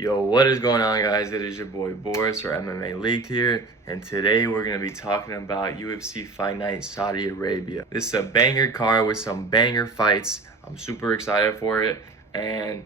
Yo, what is going on, guys? It is your boy Boris or MMA League here, and today we're going to be talking about UFC Fight Night Saudi Arabia. This is a banger card with some banger fights. I'm super excited for it, and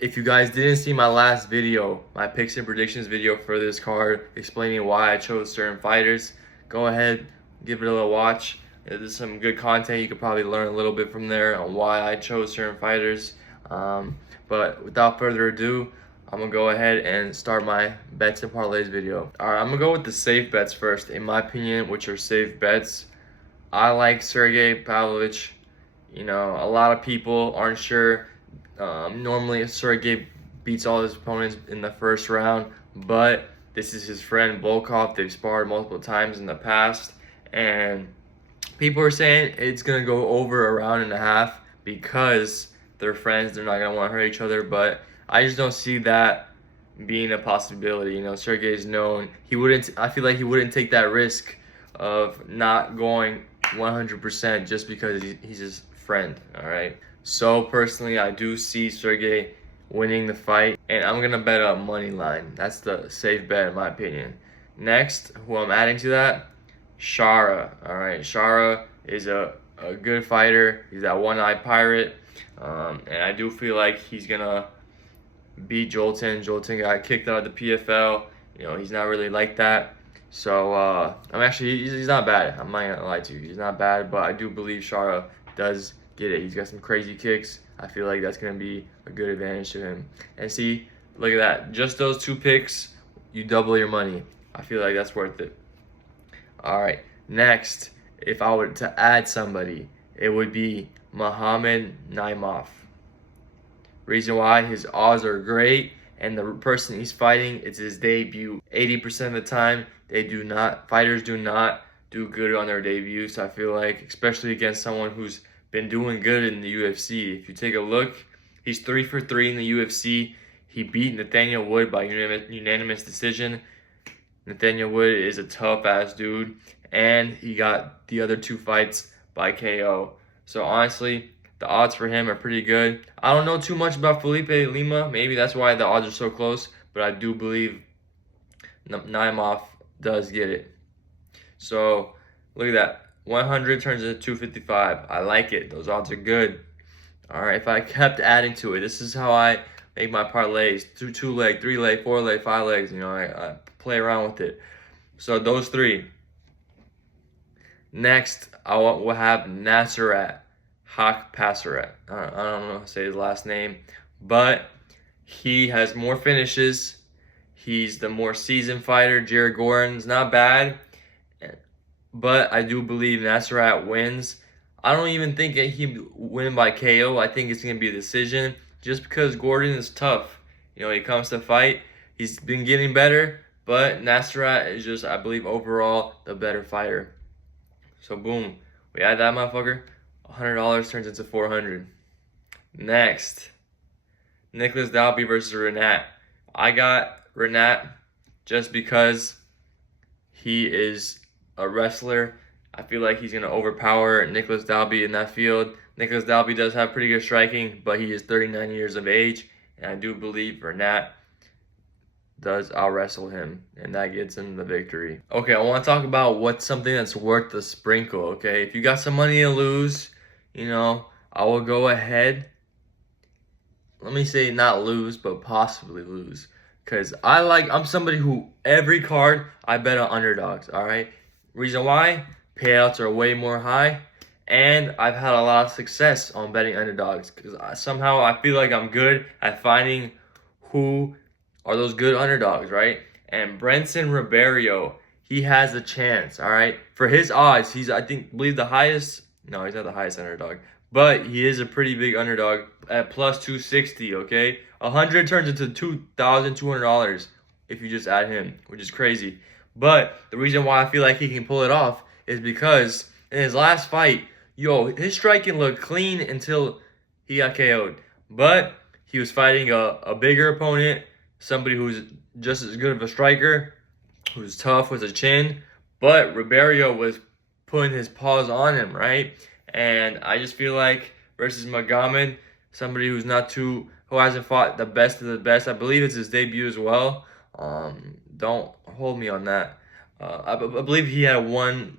if you guys didn't see my last video, my picks and predictions video for this card, explaining why I chose certain fighters, go ahead, give it a little watch. There's some good content. You could probably learn a little bit from there on why I chose certain fighters. But without further ado, I'm gonna go ahead and start my bets and parlays video. All right, I'm gonna go with the safe bets first, in my opinion, which are safe bets. I like Sergey Pavlovich. You know, a lot of people aren't sure. Normally, Sergey beats all his opponents in the first round, but this is his friend Volkov. They've sparred multiple times in the past, and people are saying it's gonna go over a round and a half because they're friends. They're not gonna want to hurt each other, but I just don't see that being a possibility. You know, Sergey's known he wouldn't. I feel like he wouldn't take that risk of not going 100% just because he's his friend. All right. So personally, I do see Sergey winning the fight, and I'm gonna bet a money line. That's the safe bet in my opinion. Next, who I'm adding to that, Shara. All right, Shara is a good fighter. He's that one-eyed pirate, and I do feel like he's gonna beat Jolton. Jolton got kicked out of the PFL. You know, he's not really like that. So he's not bad. I'm not gonna lie to you. He's not bad, but I do believe Shara does get it. He's got some crazy kicks. I feel like that's gonna be a good advantage to him. And see, look at that. Just those two picks, you double your money. I feel like that's worth it. All right. Next, if I were to add somebody, it would be Muhammad Naimov. Reason why, his odds are great, and the person he's fighting, it's his debut. 80% of the time, fighters do not do good on their debut. So I feel like, especially against someone who's been doing good in the UFC. If you take a look, he's 3 for 3 in the UFC. He beat Nathaniel Wood by unanimous decision. Nathaniel Wood is a tough ass dude, and he got the other 2 fights by KO. So honestly, the odds for him are pretty good. I don't know too much about Felipe Lima. Maybe that's why the odds are so close. But I do believe Naimov does get it. So look at that. 100 turns into 255. I like it. Those odds are good. All right, if I kept adding to it, this is how I make my parlays. 2 leg, 3 leg, 4 leg, 5 legs. You know, I play around with it. So those 3. Next, we'll have Nasrat Haqpasarat. I don't know how to say his last name, but he has more finishes. He's the more seasoned fighter. Jared Gordon's not bad, but I do believe Nasrat wins. I don't even think he win by KO. I think it's going to be a decision just because Gordon is tough. You know, he comes to fight. He's been getting better, but Nasrat is just, I believe, overall the better fighter. So boom, we add that motherfucker. $100 turns into $400. Next, Nicholas Dalby versus Renat. I got Renat just because he is a wrestler. I feel like he's going to overpower Nicholas Dalby in that field. Nicholas Dalby does have pretty good striking, but he is 39 years of age, and I do believe Renat does out-wrestle him, and that gets him the victory. Okay, I want to talk about what's something that's worth the sprinkle, okay? If you got some money to lose, you know, I will go ahead. Let me say not lose, but possibly lose. Because I'm somebody who, every card, I bet on underdogs, all right? Reason why? Payouts are way more high. And I've had a lot of success on betting underdogs. Because somehow I feel like I'm good at finding who are those good underdogs, right? And Brenson Ribeiro, he has a chance, all right? For his odds, he's, believe the highest. No, he's not the highest underdog, but he is a pretty big underdog at plus 260, okay? 100 turns into $2,200 if you just add him, which is crazy. But the reason why I feel like he can pull it off is because in his last fight, his striking looked clean until he got KO'd. But he was fighting a bigger opponent, somebody who's just as good of a striker, who's tough with a chin. But Ribeiro was putting his paws on him, right? And I just feel like versus Magomed, somebody who's not too who hasn't fought the best of the best. I believe it's his debut as well. Don't hold me on that. I believe he had one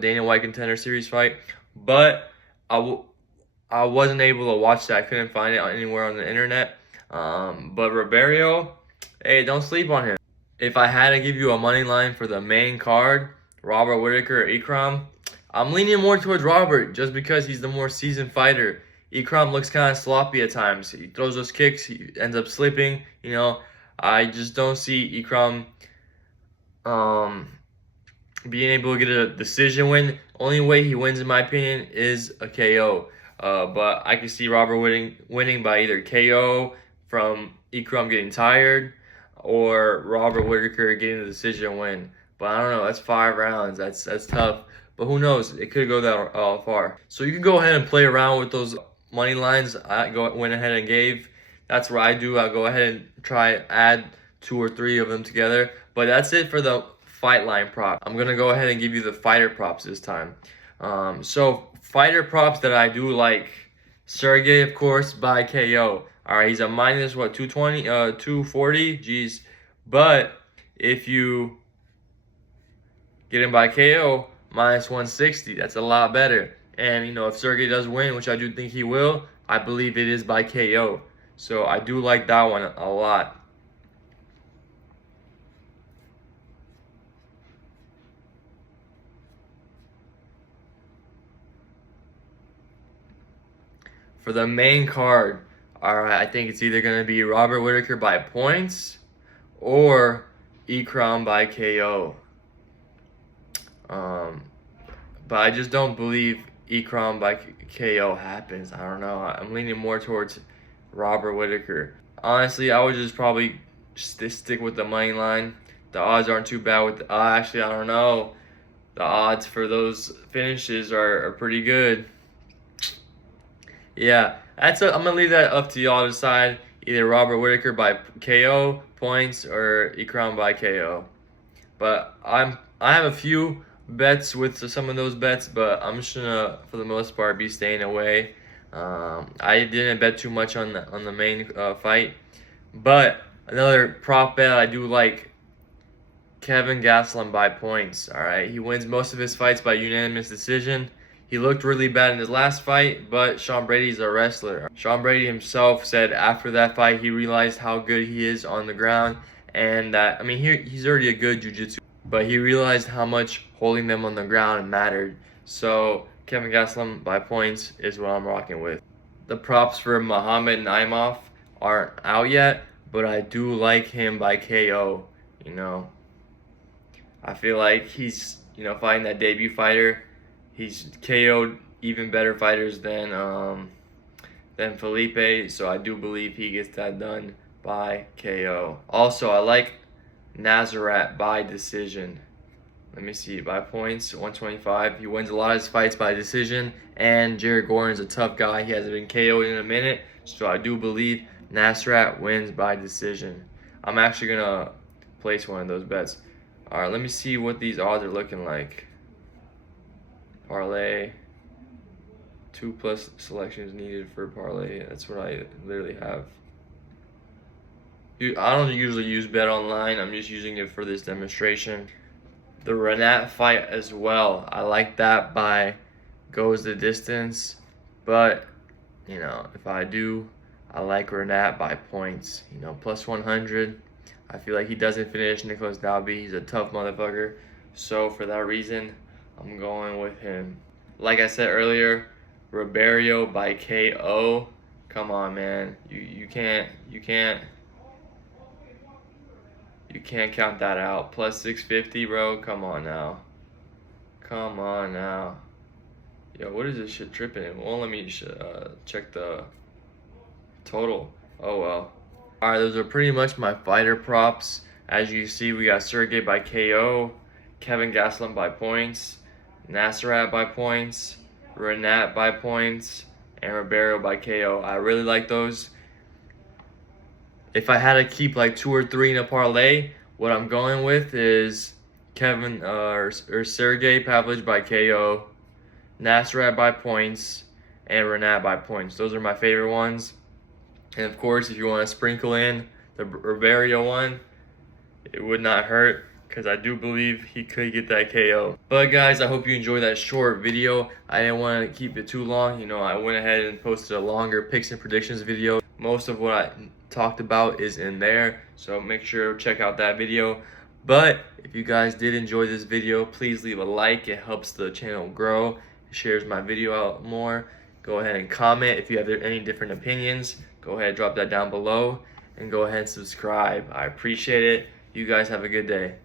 Dana White Contender Series fight, but I wasn't able to watch that. I couldn't find it anywhere on the internet. But Ribeiro, hey, don't sleep on him. If I had to give you a money line for the main card, Robert Whittaker or Ikram, I'm leaning more towards Robert just because he's the more seasoned fighter. Ikram looks kind of sloppy at times. He throws those kicks, he ends up slipping. You know, I just don't see Ikram being able to get a decision win. Only way he wins, in my opinion, is a KO. But I can see Robert winning by either KO from Ikram getting tired or Robert Whittaker getting the decision win. But I don't know. That's 5 rounds. That's tough. But who knows? It could go that far. So you can go ahead and play around with those money lines I went ahead and gave. That's what I do. I'll go ahead and try add 2 or 3 of them together. But that's it for the fight line prop. I'm gonna go ahead and give you the fighter props this time. So fighter props that I do like: Sergey, of course, by KO. All right, he's a minus what, 220, 240. Jeez, but if you get him by KO, minus 160. That's a lot better. And, you know, if Sergey does win, which I do think he will, I believe it is by KO. So I do like that one a lot. For the main card, all right, I think it's either going to be Robert Whittaker by points or Ikram by KO. But I just don't believe Ikram by KO happens. I don't know. I'm leaning more towards Robert Whittaker. Honestly, I would just probably stick with the money line. The odds aren't too bad with actually, I don't know. The odds for those finishes are pretty good. Yeah, I'm gonna leave that up to y'all to decide. Either Robert Whittaker by KO points or Ikram by KO. But I have a few bets with some of those bets, but I'm just gonna, for the most part, be staying away. I didn't bet too much on the main fight, but another prop bet I do like: Kevin Gastelum by points. All right, he wins most of his fights by unanimous decision. He looked really bad in his last fight, but Sean Brady's a wrestler. Sean Brady himself said after that fight he realized how good he is on the ground, and that, I mean, he's already a good jiu-jitsu, but he realized how much holding them on the ground mattered. So Kevin Gastelum by points is what I'm rocking with. The props for Muhammad Naimov aren't out yet, but I do like him by KO. You know, I feel like he's, you know, fighting that debut fighter. He's KO'd even better fighters than Felipe, so I do believe he gets that done by KO. Also, I like Nazarat by decision. Let me see, by points, 125. He wins a lot of his fights by decision, and Jared Gordon's a tough guy. He hasn't been KO'd in a minute, so I do believe Nazarat wins by decision. I'm actually gonna place one of those bets. All right, let me see what these odds are looking like. Parlay, 2+ selections needed for parlay. That's what I literally have. I don't usually use Bet Online. I'm just using it for this demonstration. The Renat fight as well. I like that by goes the distance, but you know, if I do, I like Renat by points. You know, plus 100. I feel like he doesn't finish Nicholas Dalby. He's a tough motherfucker. So for that reason, I'm going with him. Like I said earlier, Ribeiro by KO. Come on, man. You can't count that out. Plus 650, bro. Come on now. Come on now. Yo, what is this shit tripping? It won't let me check the total. Oh well. Alright, those are pretty much my fighter props. As you see, we got Sergey by KO, Kevin Gastelum by points, Nazarat by points, Renat by points, and Ribeiro by KO. I really like those. If I had to keep like 2 or 3 in a parlay, what I'm going with is Kevin or Sergey Pavlich by KO, Nazarat by points, and Renat by points. Those are my favorite ones. And of course, if you want to sprinkle in the Ribeiro one, it would not hurt, because I do believe he could get that KO. But guys, I hope you enjoyed that short video. I didn't want to keep it too long. You know, I went ahead and posted a longer picks and predictions video. Most of what I talked about is in there, so make sure to check out that video. But if you guys did enjoy this video, please leave a like. It helps the channel grow. It shares my video out more. Go ahead and comment if you have any different opinions. Go ahead and drop that down below, and go ahead and subscribe. I appreciate it. You guys have a good day.